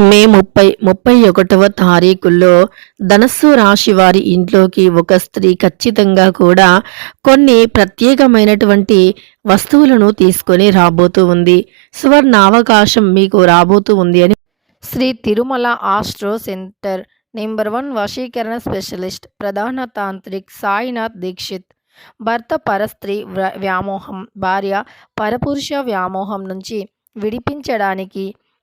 మే ముప్పై ముప్పై ఒకటవ తారీఖుల్లో ధనస్సు రాశి వారి ఇంట్లోకి ఒక స్త్రీ ఖచ్చితంగా కూడా కొన్ని ప్రత్యేకమైనటువంటి వస్తువులను తీసుకొని రాబోతూ ఉంది. సువర్ణ అవకాశం మీకు రాబోతూ ఉంది అని Shri Tirumala astro centre number one వశీకరణ స్పెషలిస్ట్ ప్రధాన తాంత్రిక్ సాయినాథ్ దీక్షిత్. భర్త పరస్త్రీ వ్యామోహం భార్య పరపురుష వ్యామోహం నుంచి విడిపించడానికి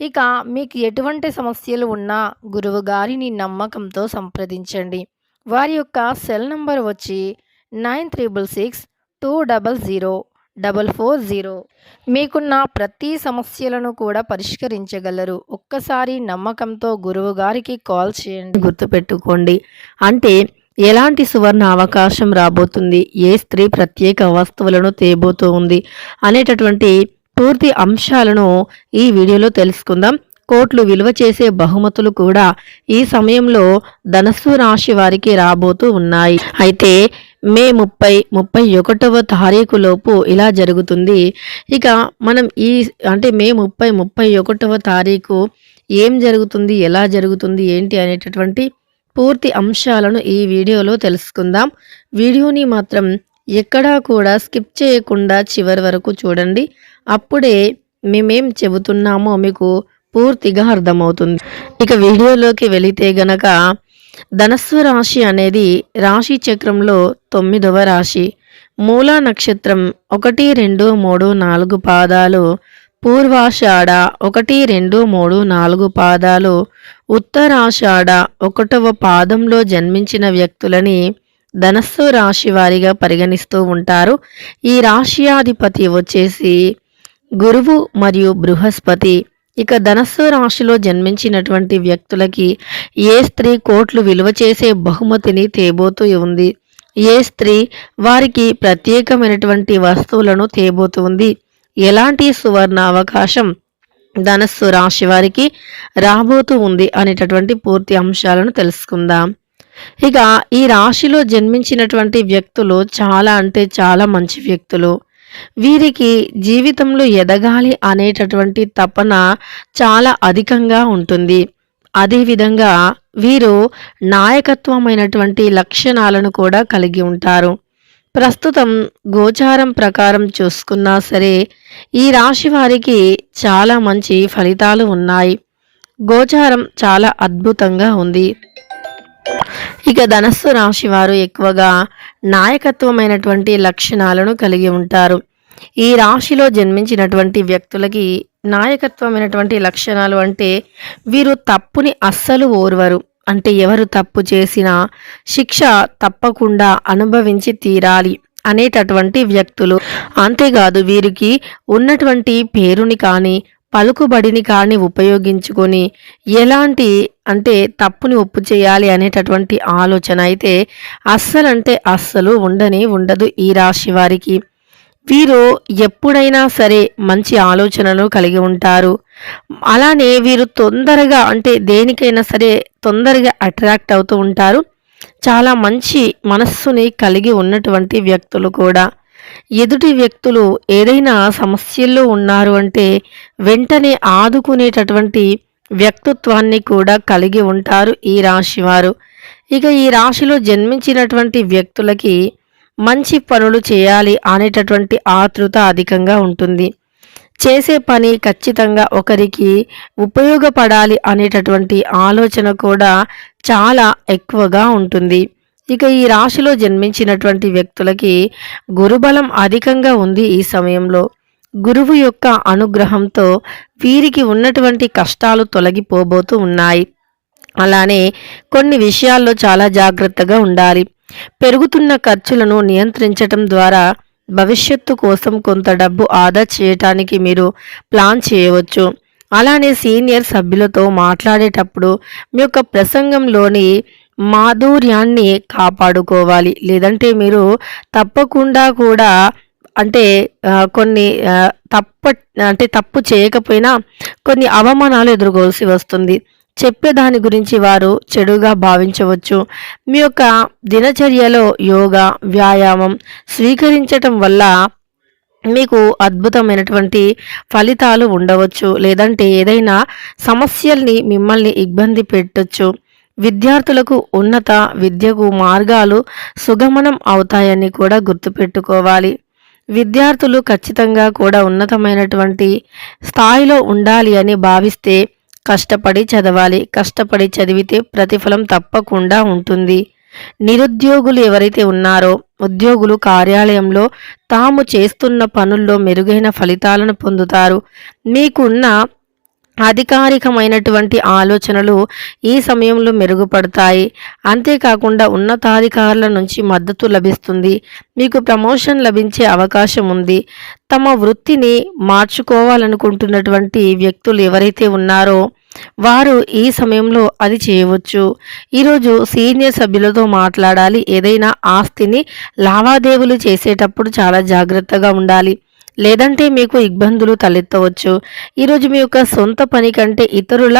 ఇక మీకు ఎటువంటి సమస్యలు ఉన్నా గురువు గారిని నమ్మకంతో సంప్రదించండి. వారి యొక్క సెల్ నంబర్ వచ్చి nine triple six two double zero double four zero. మీకున్న ప్రతి సమస్యలను కూడా పరిష్కరించగలరు. ఒక్కసారి నమ్మకంతో గురువు గారికి కాల్ చేయండి. గుర్తుపెట్టుకోండి. అంటే ఎలాంటి సువర్ణ అవకాశం రాబోతుంది? ఏ స్త్రీ ప్రత్యేక వస్తువులను తేబోతూ ఉంది? అనేటటువంటి పూర్తి అంశాలను ఈ వీడియోలో తెలుసుకుందాం. కోట్లు విలువ చేసే బహుమతులు కూడా ఈ సమయంలో ధనస్సు రాశి వారికి రాబోతూ ఉన్నాయి. అయితే మే ముప్పై ముప్పై ఒకటవ తారీఖు లోపు ఇలా జరుగుతుంది. ఇక మనం ఈ అంటే మే ముప్పై ముప్పై ఒకటవ తారీఖు ఏం జరుగుతుంది ఎలా జరుగుతుంది ఏంటి అనేటటువంటి పూర్తి అంశాలను ఈ వీడియోలో తెలుసుకుందాం. వీడియోని మాత్రం ఎక్కడా కూడా స్కిప్ చేయకుండా చివరి వరకు చూడండి. అప్పుడే మేమేం చెబుతున్నామో మీకు పూర్తిగా అర్థమవుతుంది. ఇక వీడియోలోకి వెళితే గనక ధనస్సు రాశి అనేది రాశి చక్రంలో తొమ్మిదవ రాశి. మూలా నక్షత్రం ఒకటి రెండు మూడు నాలుగు పాదాలు. పూర్వాషాఢ ఒకటి రెండు మూడు నాలుగు పాదాలు. ఉత్తరాషాఢ ఒకటవ పాదంలో జన్మించిన వ్యక్తులని ధనస్సు రాశి వారిగా పరిగణిస్తూ ఉంటారు. ఈ రాశియాధిపతి వచ్చేసి గురువు మరియు బృహస్పతి ఇక ధనస్సు రాశిలో జన్మించినటువంటి వ్యక్తులకి ఏ స్త్రీ కోట్లు విలువ చేసే బహుమతిని తేబోతూ ఉంది. ఏ స్త్రీ వారికి ప్రత్యేకమైనటువంటి వస్తువులను తేబోతుంది ఎలాంటి సువర్ణ అవకాశం ధనస్సు రాశి వారికి రాబోతూ ఉంది అనేటటువంటి పూర్తి అంశాలను తెలుసుకుందాం. ఇక ఈ రాశిలో జన్మించినటువంటి వ్యక్తులు చాలా అంటే చాలా మంచి వ్యక్తులు. వీరికి జీవితంలో ఎదగాలి అనేటటువంటి తపన చాలా అధికంగా ఉంటుంది. అదేవిధంగా వీరు నాయకత్వమైనటువంటి లక్షణాలను కూడా కలిగి ఉంటారు. ప్రస్తుతం గోచారం ప్రకారం చూసుకున్నా సరే ఈ రాశి వారికి చాలా మంచి ఫలితాలు ఉన్నాయి. గోచారం చాలా అద్భుతంగా ఉంది. ఇక ధనస్సు రాశి వారు ఎక్కువగా నాయకత్వమైనటువంటి లక్షణాలను కలిగి ఉంటారు. ఈ రాశిలో జన్మించినటువంటి వ్యక్తులకి నాయకత్వమైనటువంటి లక్షణాలు అంటే వీరు తప్పుని అస్సలు ఓర్వరు. అంటే ఎవరు తప్పు చేసినా శిక్ష తప్పకుండా అనుభవించి తీరాలి అనేటటువంటి వ్యక్తులు. అంతేకాదు వీరికి ఉన్నటువంటి పేరుని కానీ పలుకుబడిని కానీ ఉపయోగించుకొని ఎలాంటి అంటే తప్పుని ఒప్పు చేయాలి అనేటటువంటి ఆలోచన అయితే అస్సలంటే అస్సలు ఉండని ఉండదు ఈ రాశి వారికి. వీరు ఎప్పుడైనా సరే మంచి ఆలోచనలు కలిగి ఉంటారు. అలానే వీరు తొందరగా అంటే దేనికైనా సరే తొందరగా అట్రాక్ట్ అవుతూ ఉంటారు. చాలా మంచి మనస్సుని కలిగి ఉన్నటువంటి వ్యక్తులు కూడా. ఎదుటి వ్యక్తులు ఏదైనా సమస్యల్లో ఉన్నారు అంటే వెంటనే ఆదుకునేటటువంటి వ్యక్తిత్వాన్ని కూడా కలిగి ఉంటారు ఈ రాశివారు ఇక ఈ రాశిలో జన్మించినటువంటి వ్యక్తులకి మంచి పనులు చేయాలి అనేటటువంటి ఆతృత అధికంగా ఉంటుంది. చేసే పని ఖచ్చితంగా ఒకరికి ఉపయోగపడాలి అనేటటువంటి ఆలోచన కూడా చాలా ఎక్కువగా ఉంటుంది. ఇక ఈ రాశిలో జన్మించినటువంటి వ్యక్తులకి గురుబలం అధికంగా ఉంది ఈ సమయంలో. గురువు యొక్క అనుగ్రహంతో వీరికి ఉన్నటువంటి కష్టాలు తొలగిపోబోతూ ఉన్నాయి. అలానే కొన్ని విషయాల్లో చాలా జాగ్రత్తగా ఉండాలి. పెరుగుతున్న ఖర్చులను నియంత్రించటం ద్వారా భవిష్యత్తు కోసం కొంత డబ్బు ఆదా చేయటానికి మీరు ప్లాన్ చేయవచ్చు. అలానే సీనియర్ సభ్యులతో మాట్లాడేటప్పుడు మీ యొక్క ప్రసంగంలోని మాధుర్యాన్ని కాపాడుకోవాలి. లేదంటే మీరు తప్పకుండా కూడా అంటే కొన్ని తప్ప అంటే తప్పు చేయకపోయినా కొన్ని అవమానాలు ఎదుర్కోవాల్సి వస్తుంది. చెప్పే దాని గురించి వారు చెడుగా భావించవచ్చు. మీ యొక్క దినచర్యలో యోగా వ్యాయామం స్వీకరించటం వల్ల మీకు అద్భుతమైనటువంటి ఫలితాలు ఉండవచ్చు. లేదంటే ఏదైనా సమస్యల్ని మిమ్మల్ని ఇబ్బంది పెట్టచ్చు. విద్యార్థులకు ఉన్నత విద్యకు మార్గాలు సుగమనం అవుతాయని కూడా గుర్తుపెట్టుకోవాలి. విద్యార్థులు ఖచ్చితంగా కూడా ఉన్నతమైనటువంటి స్థాయిలో ఉండాలి అని భావిస్తే కష్టపడి చదవాలి. కష్టపడి చదివితే ప్రతిఫలం తప్పకుండా ఉంటుంది. నిరుద్యోగులు ఎవరైతే ఉన్నారో ఉద్యోగులు కార్యాలయంలో తాము చేస్తున్న పనుల్లో మెరుగైన ఫలితాలను పొందుతారు. మీకున్న అధికారికమైనటువంటి ఆలోచనలు ఈ సమయంలో మెరుగుపడతాయి. అంతేకాకుండా ఉన్నతాధికారుల నుంచి మద్దతు లభిస్తుంది. మీకు ప్రమోషన్ లభించే అవకాశం ఉంది. తమ వృత్తిని మార్చుకోవాలనుకుంటున్నటువంటి వ్యక్తులు ఎవరైతే ఉన్నారో వారు ఈ సమయంలో అది చేయవచ్చు. ఈరోజు సీనియర్ సభ్యులతో మాట్లాడాలి. ఏదైనా ఆస్తిని లావాదేవీలు చేసేటప్పుడు చాలా జాగ్రత్తగా ఉండాలి. లేదంటే మీకు ఇబ్బందులు తలెత్తవచ్చు. ఈరోజు మీ యొక్క సొంత పని కంటే ఇతరుల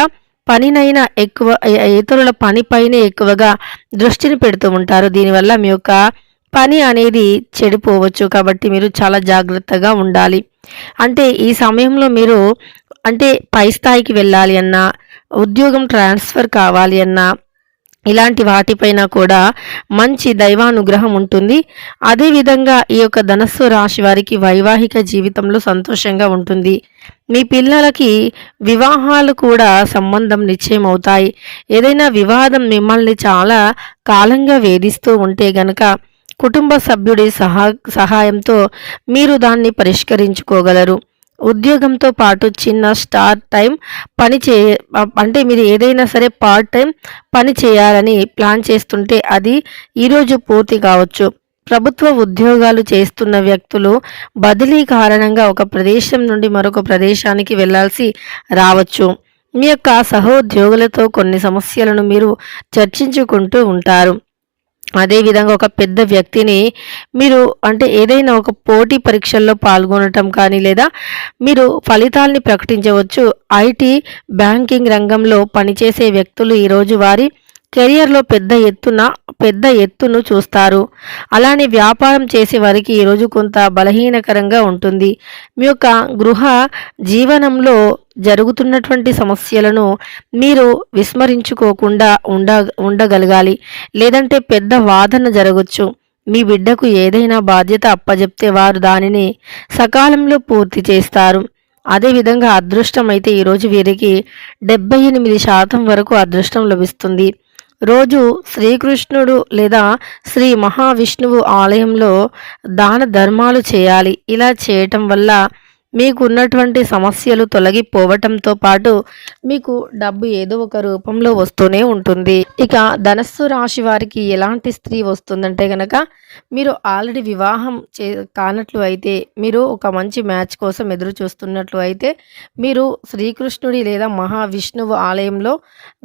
పనినైనా ఎక్కువ ఇతరుల పనిపైనే ఎక్కువగా దృష్టిని పెడుతూ ఉంటారు. దీనివల్ల మీ యొక్క పని అనేది చెడిపోవచ్చు. కాబట్టి మీరు చాలా జాగ్రత్తగా ఉండాలి. అంటే ఈ సమయంలో మీరు అంటే పై స్థాయికి వెళ్ళాలి అన్నా ఉద్యోగం ట్రాన్స్ఫర్ కావాలి అన్నా ఇలాంటి వాటిపైన కూడా మంచి దైవానుగ్రహం ఉంటుంది. అదేవిధంగా ఈ యొక్క ధనస్సు రాశి వారికి వైవాహిక జీవితంలో సంతోషంగా ఉంటుంది. మీ పిల్లలకి వివాహాలు కూడా సంబంధం నిశ్చయం అవుతాయి. ఏదైనా వివాదం మిమ్మల్ని చాలా కాలంగా వేధిస్తూ ఉంటే గనక కుటుంబ సభ్యుడి సహా సహాయంతో మీరు దాన్ని పరిష్కరించుకోగలరు. ఉద్యోగంతో పాటు చిన్న స్టార్ టైం పని చే అంటే మీరు ఏదైనా సరే పార్ట్ టైం పని చేయాలని ప్లాన్ చేస్తుంటే అది ఈరోజు పూర్తి కావచ్చు. ప్రభుత్వ ఉద్యోగాలు చేస్తున్న వ్యక్తులు బదిలీ కారణంగా ఒక ప్రదేశం నుండి మరొక ప్రదేశానికి వెళ్ళాల్సి రావచ్చు. మీ యొక్క సహోద్యోగులతో కొన్ని సమస్యలను మీరు చర్చించుకుంటూ ఉంటారు. అదేవిధంగా ఒక పెద్ద వ్యక్తిని మీరు అంటే ఏదైనా ఒక పోటీ పరీక్షల్లో పాల్గొనటం కానీ లేదా మీరు ఫలితాల్ని ప్రకటించవచ్చు. ఐటీ బ్యాంకింగ్ రంగంలో పనిచేసే వ్యక్తులు ఈరోజు వారి కెరియర్లో పెద్ద ఎత్తున పెద్ద ఎత్తును చూస్తారు. అలానే వ్యాపారం చేసే వారికి ఈరోజు కొంత బలహీనకరంగా ఉంటుంది. మీ యొక్క గృహ జీవనంలో జరుగుతున్నటువంటి సమస్యలను మీరు విస్మరించుకోకుండా ఉండ ఉండగలగాలి. లేదంటే పెద్ద వాదన జరగచ్చు. మీ బిడ్డకు ఏదైనా బాధ్యత అప్పజెప్తే వారు దానిని సకాలంలో పూర్తి చేస్తారు. అదేవిధంగా అదృష్టం అయితే ఈరోజు వీరికి డెబ్బై ఎనిమిది శాతం వరకు అదృష్టం లభిస్తుంది. రోజు శ్రీకృష్ణుడు లేదా శ్రీ మహావిష్ణువు ఆలయంలో దాన ధర్మాలు చేయాలి. ఇలా చేయటం వల్ల మీకు ఉన్నటువంటి సమస్యలు తొలగిపోవటంతో పాటు మీకు డబ్బు ఏదో ఒక రూపంలో వస్తూనే ఉంటుంది. ఇక ధనస్సు రాశి వారికి ఎలాంటి స్త్రీ వస్తుందంటే కనుక మీరు ఆల్రెడీ వివాహం చే కానట్లు అయితే మీరు ఒక మంచి మ్యాచ్ కోసం ఎదురు చూస్తున్నట్లు అయితే మీరు శ్రీకృష్ణుడి లేదా మహావిష్ణువు ఆలయంలో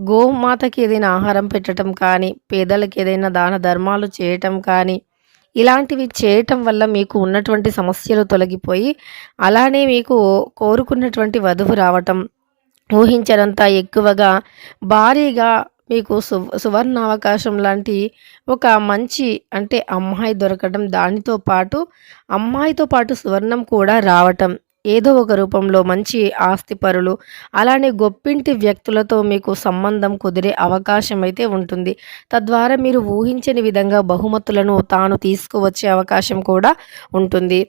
గోమాతకి ఏదైనా ఆహారం పెట్టడం కానీ పేదలకు ఏదైనా దాన ధర్మాలు చేయటం కానీ ఇలాంటివి చేయటం వల్ల మీకు ఉన్నటువంటి సమస్యలు తొలగిపోయి అలానే మీకు కోరుకున్నటువంటి వధువు రావటం ఊహించనంత ఎక్కువగా భారీగా మీకు సు సువర్ణ అవకాశం లాంటి ఒక మంచి అంటే అమ్మాయి దొరకడం దానితో పాటు అమ్మాయితో పాటు సువర్ణం కూడా రావటం ఏదో ఒక రూపంలో మంచి ఆస్తిపరులు అలానే గొప్పింటి వ్యక్తులతో మీకు సంబంధం కుదిరే అవకాశం అయితే ఉంటుంది. తద్వారా మీరు ఊహించని విధంగా బహుమతులను తాను తీసుకువచ్చే అవకాశం కూడా ఉంటుంది.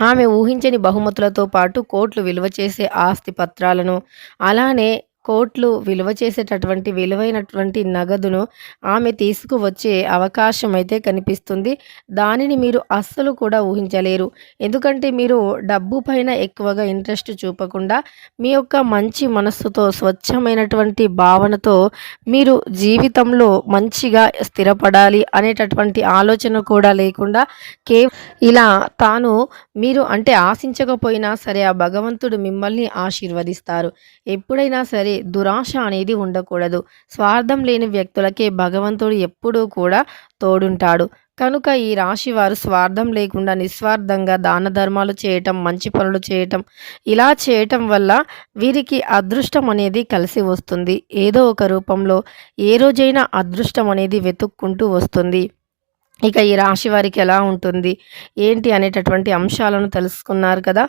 ఆమె ఊహించని బహుమతులతో పాటు కోట్లు విలువ చేసే ఆస్తి పత్రాలను అలానే కోట్లు విలువ చేసేటటువంటి విలువైనటువంటి నగదును ఆమె తీసుకువచ్చే అవకాశం అయితే కనిపిస్తుంది. దానిని మీరు అస్సలు కూడా ఊహించలేరు. ఎందుకంటే మీరు డబ్బు పైన ఎక్కువగా ఇంట్రెస్ట్ చూపకుండా మీ యొక్క మంచి మనస్సుతో స్వచ్ఛమైనటువంటి భావనతో మీరు జీవితంలో మంచిగా స్థిరపడాలి అనేటటువంటి ఆలోచన కూడా లేకుండా కే ఇలా తాను మీరు అంటే ఆశించకపోయినా సరే ఆ భగవంతుడు మిమ్మల్ని ఆశీర్వదిస్తారు. ఎప్పుడైనా సరే దురాశ అనేది ఉండకూడదు. స్వార్థం లేని వ్యక్తులకే భగవంతుడు ఎప్పుడూ కూడా తోడుంటాడు. కనుక ఈ రాశి వారు స్వార్థం లేకుండా నిస్వార్థంగా దాన ధర్మాలు చేయటం మంచి పనులు చేయటం ఇలా చేయటం వల్ల వీరికి అదృష్టం అనేది కలిసి వస్తుంది. ఏదో ఒక రూపంలో ఏ రోజైనా అదృష్టం అనేది వెతుక్కుంటూ వస్తుంది. ఇక ఈ రాశి వారికి ఎలా ఉంటుంది? ఏంటి అనేటటువంటి అంశాలను తెలుసుకున్నారు కదా?